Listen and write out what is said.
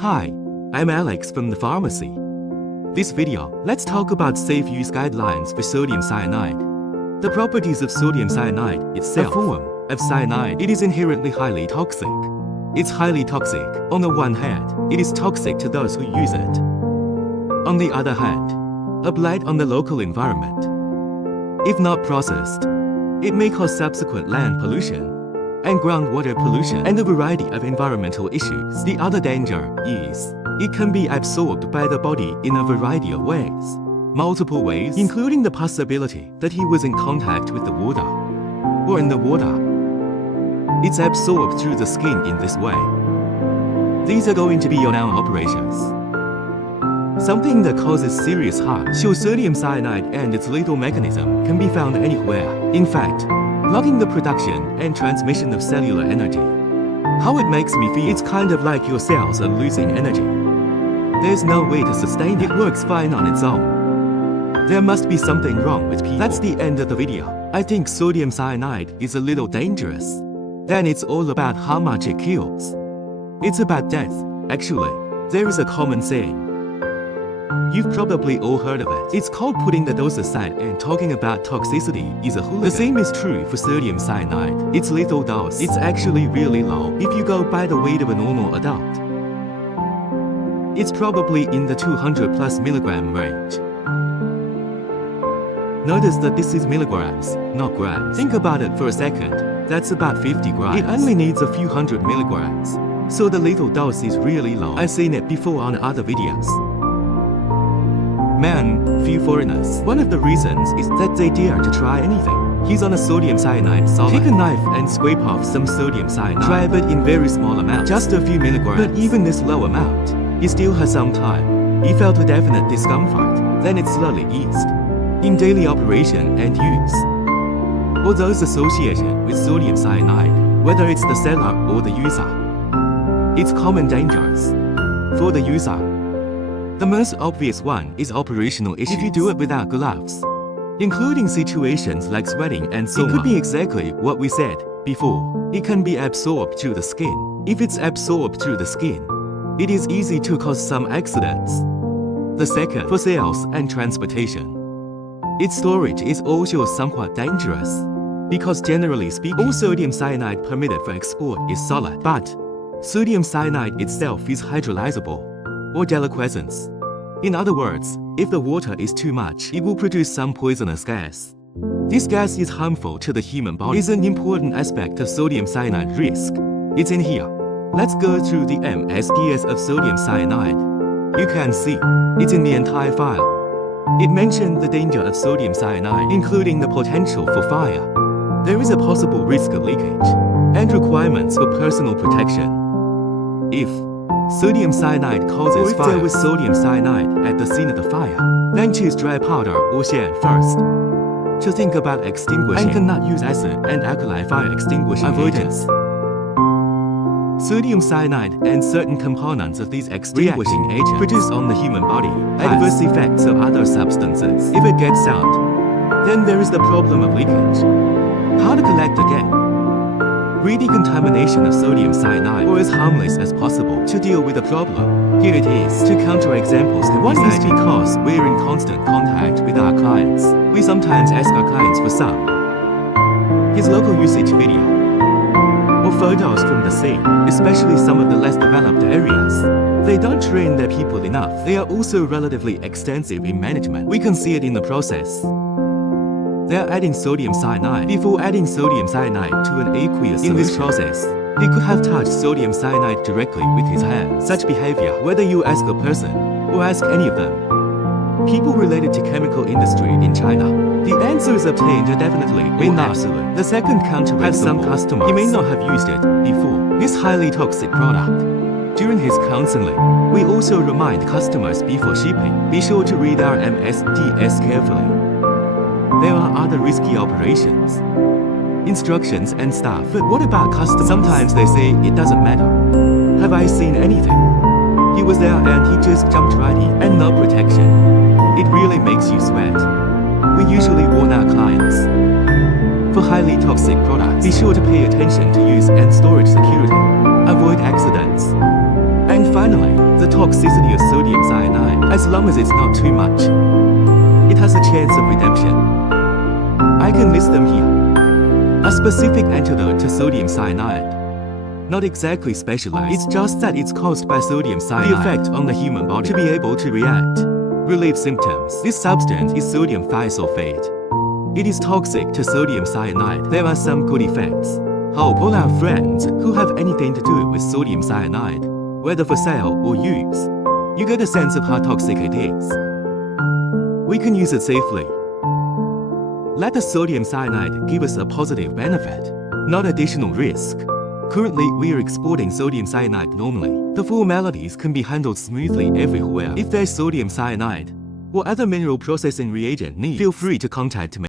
Hi, I'm Alex from the pharmacy. This video, let's talk about safe use guidelines for sodium cyanide. The properties of sodium cyanide itself. A form of cyanide, it is inherently highly toxic. It's highly toxic. On the one hand, it is toxic to those who use it. On the other hand, a blight on the local environment. If not processed, it may cause subsequent land pollution and groundwater pollution and a variety of environmental issues. The other danger is it can be absorbed by the body in a variety of ways. Multiple ways, including the possibility that he was in contact with the water or in the water. It's absorbed through the skin in this way. These are going to be your now operations. Something that causes serious harm. So sodium cyanide and its lethal mechanism can be found anywhere. In fact, blocking the production and transmission of cellular energy. How it makes me feel, it's kind of like your cells are losing energy. There's no way to sustain it. It works fine on its own. There must be something wrong with people. That's the end of the video. I think sodium cyanide is a little dangerous. Then it's all about how much it kills. It's about death, actually. There is a common saying. You've probably all heard of it. It's called putting the dose aside, and talking about toxicity is a hooligan. The same is true for sodium cyanide. Its lethal dose, it's actually really low if you go by the weight of a normal adult. It's probably in the 200 plus milligram range. Notice that this is milligrams, not grams. Think about it for a second. That's about 50 grams. It only needs a few hundred milligrams. So the lethal dose is really low. I've seen it before on other videos. Man, few foreigners. One of the reasons is that they dare to try anything. He's on a sodium cyanide solid. Take a knife and scrape off some sodium cyanide. Try it in very small amount, just a few milligrams. But even this low amount, he still has some time. He felt a definite discomfort. Then it slowly eased. In daily operation and use, or those associated with sodium cyanide, whether it's the seller or the user, it's common dangers. For the user, the most obvious one is operational issues. If you do it without gloves, including situations like sweating and so on, it could be exactly what we said before. It can be absorbed through the skin. If it's absorbed through the skin, it is easy to cause some accidents. The second, for sales and transportation. Its storage is also somewhat dangerous, because generally speaking, all sodium cyanide permitted for export is solid, but sodium cyanide itself is hydrolyzable, or deliquescence. In other words, if the water is too much, it will produce some poisonous gas. This gas is harmful to the human body. It's an important aspect of sodium cyanide risk. It's in here. Let's go through the MSDS of sodium cyanide. You can see, it's in the entire file. It mentioned the danger of sodium cyanide, including the potential for fire. There is a possible risk of leakage, and requirements for personal protection. If sodium cyanide causes fire, or if there was sodium cyanide at the scene of the fire, then choose dry powder or share first. To think about extinguishing, and cannot use acid and alkali fire extinguishing agents. Sodium cyanide and certain components of these extinguishing agents produce on the human body adverse effects of other substances. If it gets out, then there is the problem of leakage. How to collect again? Redecontamination of sodium cyanide, or as harmless as possible to deal with the problem. Here it is. To counter examples can be cited because we're in constant contact with our clients. We sometimes ask our clients for some. His local usage video, or photos from the scene, especially some of the less developed areas. They don't train their people enough. They are also relatively extensive in management. We can see it in the process. They're adding sodium cyanide before adding sodium cyanide to an aqueous solution. In this process, he could have touched sodium cyanide directly with his hands. Such behavior, whether you ask a person or ask any of them, people related to chemical industry in China, the answers obtained are definitely or absolute. The second counter has some customers. He may not have used it before. This highly toxic product. During his counseling, we also remind customers before shipping, be sure to read our MSDS carefully. There are other risky operations, instructions and stuff. But what about customers? Sometimes they say it doesn't matter. Have I seen anything? He was there and he just jumped right in, and no protection. It really makes you sweat. We usually warn our clients. For highly toxic products, be sure to pay attention to use and storage security. Avoid accidents. And finally, toxicity of sodium cyanide. As long as it's not too much, it has a chance of redemption. I can list them here. A specific antidote to sodium cyanide. Not exactly specialized, it's just that it's caused by sodium cyanide. The effect on the human body to be able to react. Relieve symptoms. This substance is sodium thiosulfate. It is toxic to sodium cyanide. There are some good effects. Hope all our friends who have anything to do with sodium cyanide, whether for sale or use, you get a sense of how toxic it is. We can use it safely. Let the sodium cyanide give us a positive benefit, not additional risk. Currently, we are exporting sodium cyanide normally. The formalities can be handled smoothly everywhere. If there's sodium cyanide or other mineral processing reagent need, feel free to contact me.